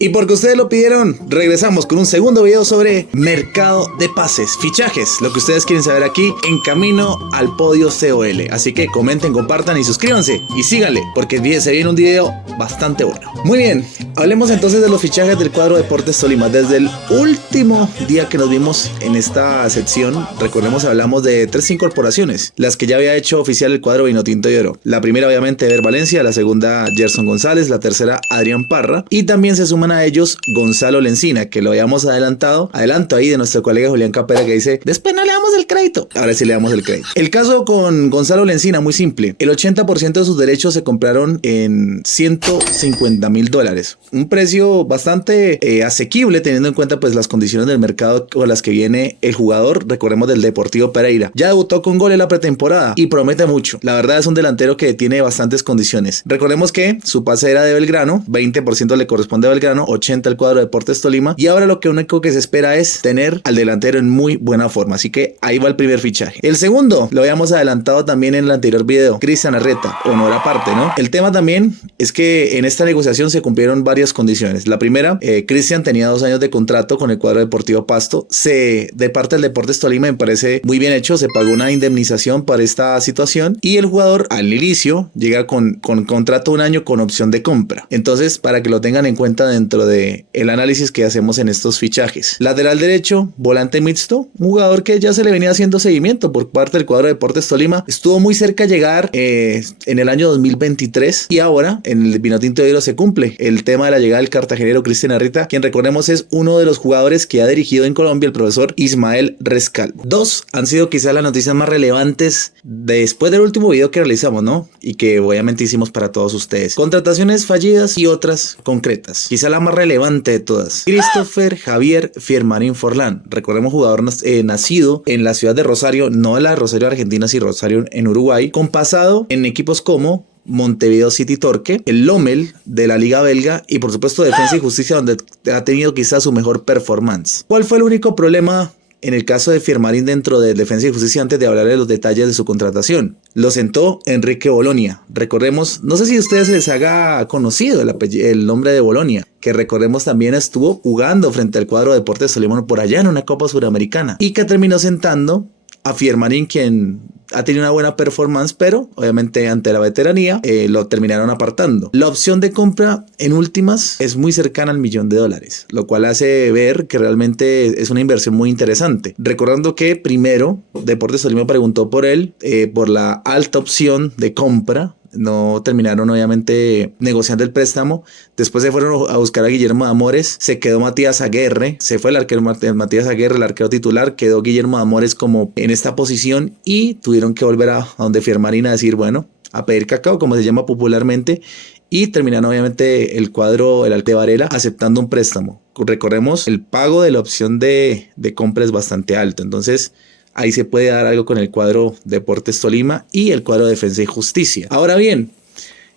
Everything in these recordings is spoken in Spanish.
Y porque ustedes lo pidieron, regresamos con un segundo video sobre mercado de pases, fichajes, lo que ustedes quieren saber aquí en Camino al Podio COL. Así que comenten, compartan y suscríbanse y síganle, porque se viene un video bastante bueno. Muy bien, hablemos entonces de los fichajes del cuadro Deportes Tolima. Desde el último día que nos vimos en esta sección, recordemos, hablamos de 3 incorporaciones, las que ya había hecho oficial el cuadro Vinotinto y Oro. La primera obviamente Ever Valencia, la segunda Gerson González, la tercera Adrián Parra, y también se suman a ellos Gonzalo Lencina, que lo habíamos adelanto ahí de nuestro colega Julián Capera, que dice, después no le damos el crédito. Ahora sí le damos el crédito. El caso con Gonzalo Lencina, muy simple. El 80% de sus derechos se compraron en $150,000. Un precio bastante asequible, teniendo en cuenta pues las condiciones del mercado con las que viene el jugador. Recordemos del Deportivo Pereira. Ya debutó con gol en la pretemporada y promete mucho. La verdad es un delantero que tiene bastantes condiciones. Recordemos que su pase era de Belgrano, 20% le corresponde a Belgrano, 80% al cuadro Deportes Tolima, y ahora lo único que se espera es tener al delantero en muy buena forma, así que ahí va el primer fichaje. El segundo lo habíamos adelantado también en el anterior video, Cristian Arreta, honor aparte, ¿no? El tema también es que en esta negociación se cumplieron varias condiciones. La primera, Cristian tenía 2 años de contrato con el cuadro Deportivo Pasto. De parte del Deportes Tolima me parece muy bien hecho, se pagó una indemnización para esta situación y el jugador al inicio llega con contrato 1 año con opción de compra. Entonces, para que lo tengan en cuenta dentro de el análisis que hacemos en estos fichajes. Lateral derecho, volante mixto, un jugador que ya se le venía haciendo seguimiento por parte del cuadro Deportes Tolima. Estuvo muy cerca de llegar en el año 2023 y ahora en el Vinotinto de Oro se cumple el tema de la llegada del cartagenero Cristian Arreta, quien recordemos es uno de los jugadores que ha dirigido en Colombia el profesor Ismael Rescalvo. 2 han sido quizás las noticias más relevantes después del último video que realizamos, ¿no? Y que obviamente hicimos para todos ustedes. Contrataciones fallidas y otras concretas. Quizá la más relevante de todas. Christopher Javier Fiermarín Forlán. Recordemos, jugador nacido en la ciudad de Rosario, no en la Rosario Argentina, sino Rosario en Uruguay, con pasado en equipos como Montevideo City Torque, el Lommel de la Liga Belga y por supuesto Defensa y Justicia, donde ha tenido quizás su mejor performance. ¿Cuál fue el único problema en el caso de Fiermarín dentro de Defensa y Justicia antes de hablar de los detalles de su contratación? Lo sentó Enrique Bolonia. Recordemos, no sé si a ustedes les haga conocido el nombre de Bolonia, que recordemos también estuvo jugando frente al cuadro Deportes Tolima por allá en una Copa Suramericana y que terminó sentando a Fiermarín, quien ha tenido una buena performance, pero obviamente ante la veteranía lo terminaron apartando. La opción de compra en últimas es muy cercana al $1,000,000, lo cual hace ver que realmente es una inversión muy interesante. Recordando que primero Deportes Tolima preguntó por él por la alta opción de compra. No terminaron obviamente negociando el préstamo. Después se fueron a buscar a Guillermo Amores. Se quedó Matías Aguerre. Se fue el arquero Matías Aguerre, el arquero titular. Quedó Guillermo Amores como en esta posición y tuvieron que volver a donde Fiermarín a decir, bueno, a pedir cacao, como se llama popularmente. Y terminaron obviamente el cuadro, el Alte Varela, aceptando un préstamo. Recordemos, el pago de la opción de compra es bastante alto. Entonces ahí se puede dar algo con el cuadro Deportes Tolima y el cuadro Defensa y Justicia. Ahora bien,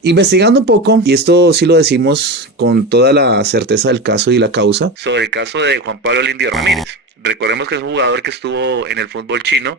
investigando un poco, y esto sí lo decimos con toda la certeza del caso y la causa, sobre el caso de Juan Pablo Lindio Ramírez. Recordemos que es un jugador que estuvo en el fútbol chino.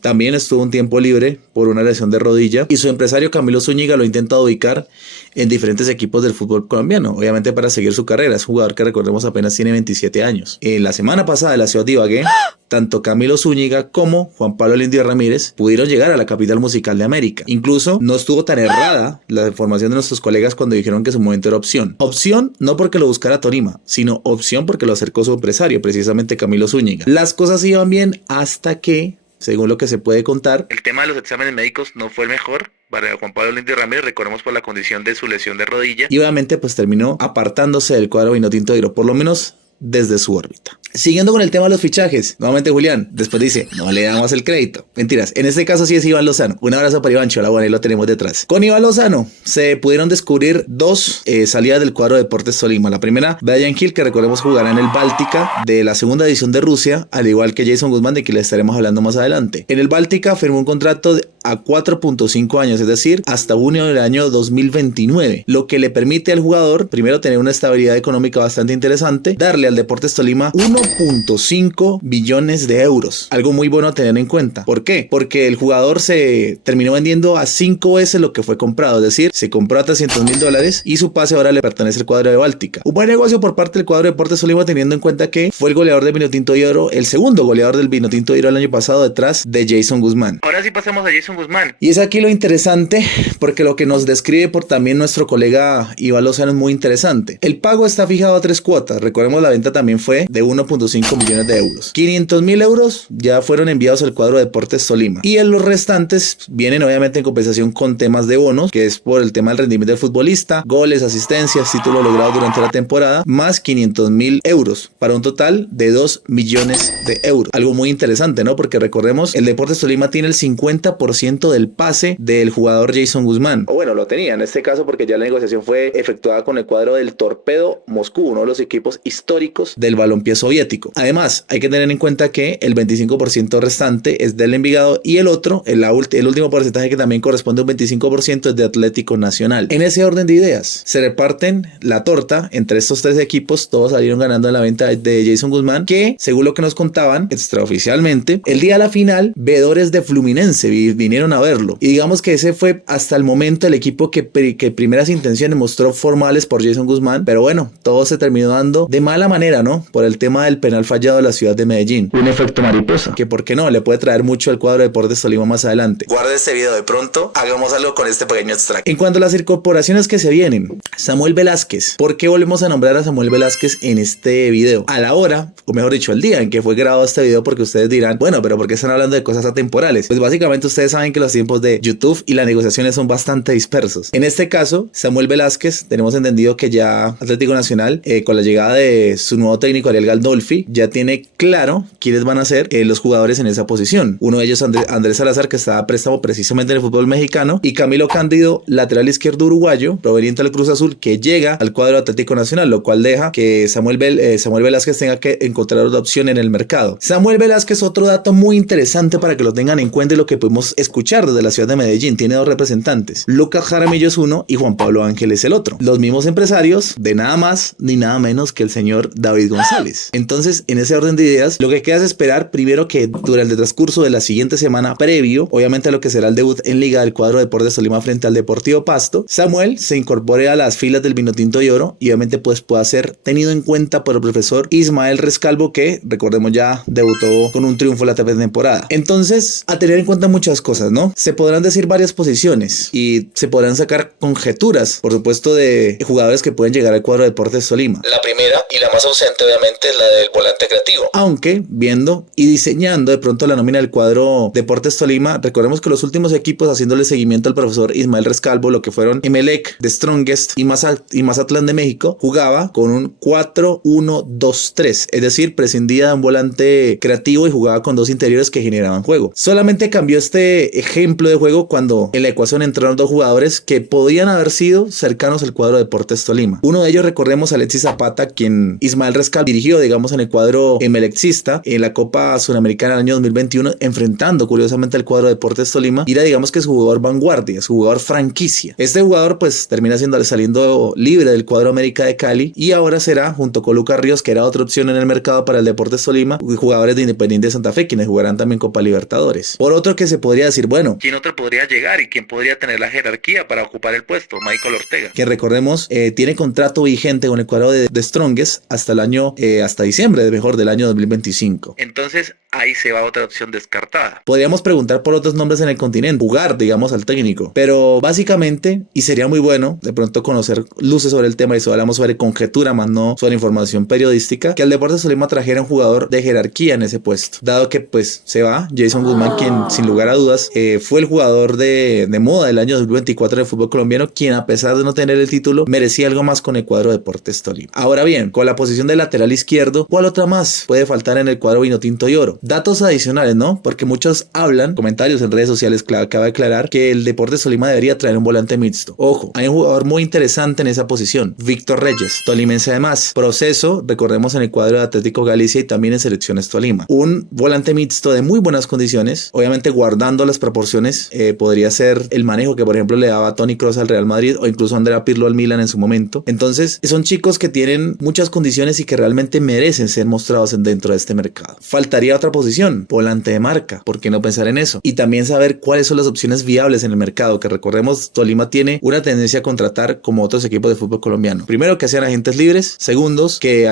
También estuvo un tiempo libre por una lesión de rodilla. Y su empresario Camilo Zúñiga lo ha intentado ubicar en diferentes equipos del fútbol colombiano. Obviamente para seguir su carrera. Es un jugador que recordemos apenas tiene 27 años. La semana pasada en la ciudad de Ibagué, tanto Camilo Zúñiga como Juan Pablo Lindio Ramírez pudieron llegar a la capital musical de América. Incluso no estuvo tan errada la información de nuestros colegas cuando dijeron que su momento era opción. Opción no porque lo buscara Tolima, sino opción porque lo acercó su empresario, precisamente Camilo Zúñiga. Las cosas iban bien hasta que, según lo que se puede contar, el tema de los exámenes médicos no fue el mejor para Juan Pablo Lindio Ramírez, recordemos por la condición de su lesión de rodilla, y obviamente pues terminó apartándose del cuadro Vinotinto de Oro, por lo menos desde su órbita. Siguiendo con el tema de los fichajes, nuevamente Julián después dice, no le damos el crédito. Mentiras, en este caso sí es Iván Lozano. Un abrazo para Ivancho, la buena, ahí lo tenemos detrás. Con Iván Lozano se pudieron descubrir 2 salidas del cuadro Deportes Tolima. La primera, Brian Hill, que recordemos jugará en el Báltica de la segunda división de Rusia, al igual que Jason Guzmán, de quien le estaremos hablando más adelante. En el Báltica firmó un contrato a 4.5 años, es decir, hasta junio del año 2029, lo que le permite al jugador, primero, tener una estabilidad económica bastante interesante, darle al Deportes Tolima 1 1.5 billones de euros. Algo muy bueno a tener en cuenta. ¿Por qué? Porque el jugador se terminó vendiendo a 5 veces lo que fue comprado. Es decir, se compró a $300,000 y su pase ahora le pertenece al cuadro de Báltica. Un buen negocio por parte del cuadro de Deportes Tolima, teniendo en cuenta que fue el goleador del Vinotinto de Oro, el segundo goleador del Vinotinto de Oro el año pasado, detrás de Jason Guzmán. Ahora sí pasemos a Jason Guzmán. Y es aquí lo interesante, porque lo que nos describe por también nuestro colega Iván Lozano es muy interesante. El pago está fijado a 3 cuotas. Recordemos, la venta también fue de 1.5 millones de euros. 500,000 euros ya fueron enviados al cuadro de Deportes Tolima. Y en los restantes vienen obviamente en compensación con temas de bonos, que es por el tema del rendimiento del futbolista, goles, asistencias, títulos logrados durante la temporada, más 500,000 euros, para un total de 2 millones de euros. Algo muy interesante, ¿no? Porque recordemos, el Deportes Tolima tiene el 50% del pase del jugador Jason Guzmán. O bueno, lo tenía en este caso porque ya la negociación fue efectuada con el cuadro del Torpedo Moscú, uno de los equipos históricos del balompié soviético. Además, hay que tener en cuenta que el 25% restante es del Envigado y el otro, el último porcentaje, que también corresponde a un 25%, es de Atlético Nacional. En ese orden de ideas, se reparten la torta entre estos 3 equipos. Todos salieron ganando en la venta de Jason Guzmán, que según lo que nos contaban extraoficialmente, el día de la final, veedores de Fluminense vinieron a verlo. Y digamos que ese fue hasta el momento el equipo que primeras intenciones mostró formales por Jason Guzmán, pero bueno, todo se terminó dando de mala manera, ¿no? Por el tema del penal fallado de la ciudad de Medellín. Un efecto mariposa, que por qué no, le puede traer mucho al cuadro de Deportes Tolima más adelante. Guarda este video, de pronto hagamos algo con este pequeño extracto. En cuanto a las incorporaciones que se vienen, Samuel Velázquez. ¿Por qué volvemos a nombrar a Samuel Velázquez en este video? A la hora, o mejor dicho, el día en que fue grabado este video, porque ustedes dirán, bueno, pero ¿por qué están hablando de cosas atemporales? Pues básicamente ustedes saben que los tiempos de YouTube y las negociaciones son bastante dispersos. En este caso, Samuel Velázquez, tenemos entendido que ya Atlético Nacional, con la llegada de su nuevo técnico Ariel Galdolfi, ya tiene claro quiénes van a ser los jugadores en esa posición. Uno de ellos, Andrés Salazar, que está a préstamo precisamente en el fútbol mexicano, y Camilo Cándido, lateral izquierdo uruguayo, proveniente del Cruz Azul, que llega al cuadro Atlético Nacional, lo cual deja que Samuel Velázquez tenga que encontrar otra opción en el mercado. Samuel Velázquez, otro dato muy interesante para que lo tengan en cuenta y lo que pudimos escuchar desde la ciudad de Medellín, tiene 2 representantes, Lucas Jaramillo es uno y Juan Pablo Ángel es el otro. Los mismos empresarios de nada más ni nada menos que el señor David González. Entonces, en ese orden de ideas, lo que queda es esperar primero que durante el transcurso de la siguiente semana, previo obviamente a lo que será el debut en Liga del cuadro de Deportes Tolima frente al Deportivo Pasto, Samuel se incorpore a las filas del Vinotinto de Oro y obviamente pues pueda ser tenido en cuenta por el profesor Ismael Rescalvo, que recordemos ya debutó con un triunfo la temporada. Entonces, a tener en cuenta muchas cosas, ¿no? Se podrán decir varias posiciones y se podrán sacar conjeturas, por supuesto, de jugadores que pueden llegar al cuadro de Deportes Tolima. La primera y la más ausente obviamente es la del volante creativo. Aunque viendo y diseñando de pronto la nómina del cuadro Deportes Tolima, recordemos que los últimos equipos haciéndole seguimiento al profesor Ismael Rescalvo, lo que fueron Emelec, The Strongest y Mazatlán de México, jugaba con un 4-1-2-3, es decir, prescindía de un volante creativo y jugaba con 2 interiores que generaban juego. Solamente cambió este ejemplo de juego cuando en la ecuación entraron 2 jugadores que podían haber sido cercanos al cuadro de Deportes Tolima. Uno de ellos, recordemos, Alexis Zapata, quien Ismael Rescalvo dirigió, digamos, en el cuadro emelecista en la Copa Sudamericana del año 2021, enfrentando curiosamente al cuadro de Deportes Tolima, y era, digamos, que su jugador vanguardia, su jugador franquicia. Este jugador pues termina saliendo libre del cuadro América de Cali y ahora será, junto con Lucas Ríos, que era otra opción en el mercado para el Deportes Tolima, jugadores de Independiente Santa Fe, quienes jugarán también Copa Libertadores. Por otro que se podría decir, bueno, ¿quién otro podría llegar y quién podría tener la jerarquía para ocupar el puesto? Michael Ortega, que recordemos tiene contrato vigente con el cuadro de Strongest hasta el año, hasta diciembre del año 2025. Entonces ahí se va otra opción descartada. Podríamos preguntar por otros nombres en el continente, jugar, digamos, al técnico, pero básicamente, y sería muy bueno de pronto conocer luces sobre el tema, y hablamos sobre conjetura más no sobre información periodística, que al Deportes Tolima trajera un jugador de jerarquía en ese puesto, dado que pues se va Jason Guzmán, quien sin lugar a dudas fue el jugador de moda del año 2024 del fútbol colombiano, quien a pesar de no tener el título merecía algo más con el cuadro de Deportes Tolima. Ahora bien, con la posición de lateral izquierdo, ¿cuál otra más puede faltar en el cuadro Vinotinto y Oro? Datos adicionales, ¿no? Porque muchos hablan, comentarios en redes sociales, acaba de aclarar que el Deportes Tolima debería traer un volante mixto. Ojo, hay un jugador muy interesante en esa posición, Víctor Reyes, tolimense además, proceso, recordemos, en el cuadro de Atlético Galicia y también en Selecciones Tolima. Un volante mixto de muy buenas condiciones, obviamente guardando las proporciones, podría ser el manejo que por ejemplo le daba Toni Kroos al Real Madrid o incluso Andrea Pirlo al Milan en su momento. Entonces son chicos que tienen muchas condiciones y que realmente merecen merecen ser mostrados dentro de este mercado. Faltaría otra posición, volante de marca. ¿Por qué no pensar en eso? Y también saber cuáles son las opciones viables en el mercado, que recordemos, Tolima tiene una tendencia a contratar como otros equipos de fútbol colombiano. Primero, que sean agentes libres. Segundos, que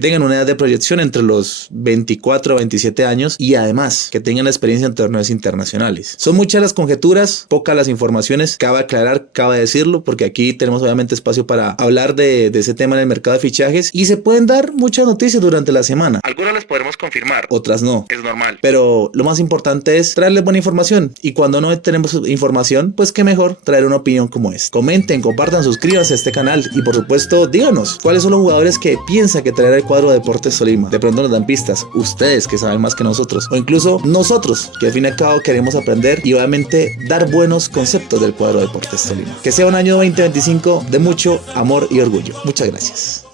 tengan una edad de proyección entre los 24 a 27 años y además que tengan experiencia en torneos internacionales. Son muchas las conjeturas, pocas las informaciones. Cabe aclarar, cabe decirlo, porque aquí tenemos obviamente espacio para hablar de ese tema en el mercado de fichajes y se pueden dar muchas noticias durante la semana. Algunas las podremos confirmar, otras no. Es normal. Pero lo más importante es traerles buena información, y cuando no tenemos información, pues qué mejor traer una opinión como esta. Comenten, compartan, suscríbanse a este canal y por supuesto díganos cuáles son los jugadores que piensan que traerá el cuadro de Deportes Tolima. De pronto nos dan pistas, ustedes que saben más que nosotros, o incluso nosotros que al fin y al cabo queremos aprender y obviamente dar buenos conceptos del cuadro de Deportes Tolima. Que sea un año 2025 de mucho amor y orgullo. Muchas gracias.